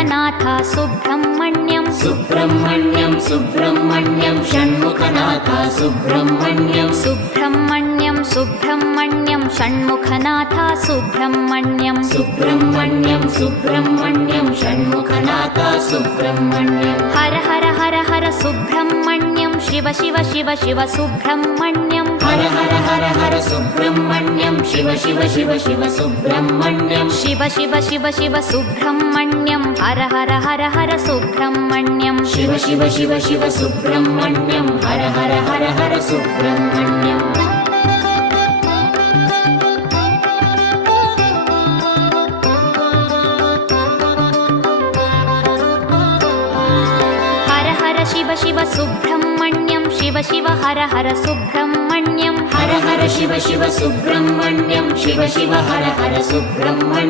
Shanmukhanath Subrahmanyam Subrahmanyam Subrahmanyam Shanmukhanath Subrahmanyam Subrahmanyam Subrahmanyam Shanmukhanath Subrahmanyam Subrahmanyam Subrahmanyam Shanmukhanath Subrahmanyam Har Har Har Har Subrahmanyam Shiva Shiva Shiva Shiva Subrahmanyam Har Har Har Har Subrahmanyam Shiva Shiva Shiva Shiva Subrahmanyam Shiva Shiva Shiva Shiva Subrahmanyam Har Har Har Har Subrahmanyam Shiva Shiva Shiva Shiva Subrahmanyam Har Har Har Har Subrahmanyam Har Har Shiva Shiva Subrahmanyam Shiva Shiva Har Har Subrahmanyam Har Har Shiva Shiva Subrahmanyam Shiva Shiva Har Har Subrahmanyam